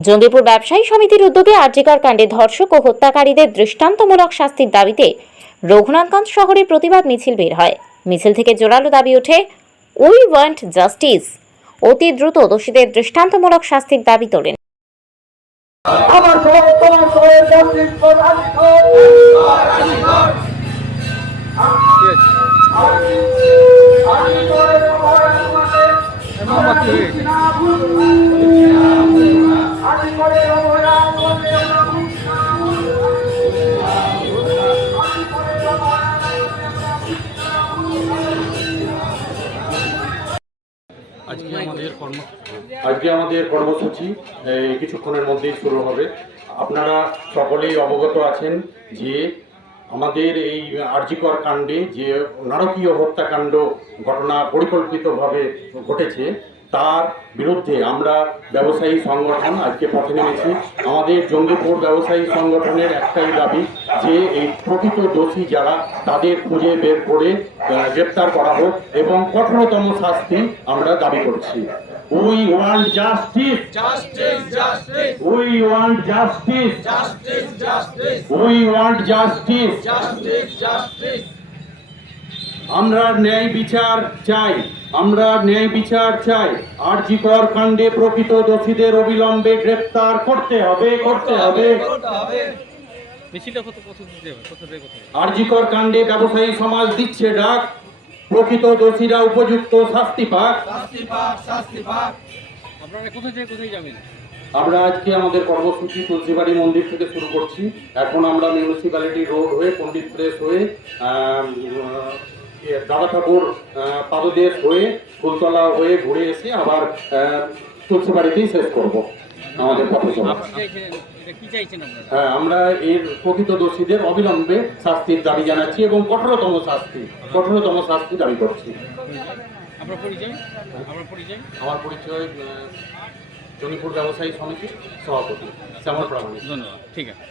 জঙ্গিপুর ব্যবসায়ী সমিতির উদ্যোগে আরজিকর কাণ্ডে ধর্ষক ও হত্যাকারীদের দৃষ্টান্তমূলক শাস্তির দাবিতে রঘুনাথগঞ্জ শহরে প্রতিবাদ মিছিল বের হয়। মিছিল থেকে জোরালো দাবি ওঠে, উই ওয়ান্ট জাস্টিস। অতি দ্রুত দোষীদের দৃষ্টান্তমূলক শাস্তির দাবি তোলেন। আজকে আমাদের কর্মসূচি কিছুক্ষণের মধ্যেই শুরু হবে। আপনারা সকলেই অবগত আছেন যে আমাদের এই আরজিকর কাণ্ডে যে নারকীয় হত্যাকাণ্ড ঘটনা পরিকল্পিতভাবে ঘটেছে তার বিরুদ্ধে আমরা ব্যবসায়ী সংগঠন আজকে পথে নেমেছি। আমাদের জঙ্গিপুর ব্যবসায়ী সংগঠনের একটাই দাবি যে এই প্রকৃত দোষী যারা তাদের খুঁজে বের করে গ্রেপ্তার করা হোক এবং কঠোরতম শাস্তি আমরা দাবি করছি। We want justice. Justice, justice. We want justice. Justice, justice. We want justice. Justice, justice. আমরা ন্যায় বিচার চাই। আমরা ন্যায় বিচার চাই। আরজিকর কাণ্ডে প্রকৃত দোষীদের অবিলম্বে গ্রেপ্তার করতে হবে। আরজিকর কাণ্ডে ব্যবসায়ী সমাজ দিচ্ছে ডাক, প্রকৃত দোষীরা উপযুক্ত শাস্তি পাক। আপনারা কোথায় যাবেন? আমরা আজকে আমাদের কর্মসূচি তুলসীবাড়ি মন্দির থেকে শুরু করছি। এখন আমরা মিউনিসিপ্যালিটি রোড হয়ে পণ্ডিত প্রেস হয়ে দাদা ঠাকুর পাদদেশ হয়ে ফুলতলা হয়ে ঘুরে এসে আবার তুলসীবাড়িতেই শেষ করব আমাদের পথচলা। হ্যাঁ, আমরা এর প্রকৃত দোষীদের অবিলম্বে শাস্তির দাবি জানাচ্ছি এবং কঠোরতম শাস্তি দাবি করছি। আমার পরিচয় জঙ্গিপুর ব্যবসায়ী সমিতির সভাপতি শ্যামল প্রামাণিক। ধন্যবাদ। ঠিক আছে।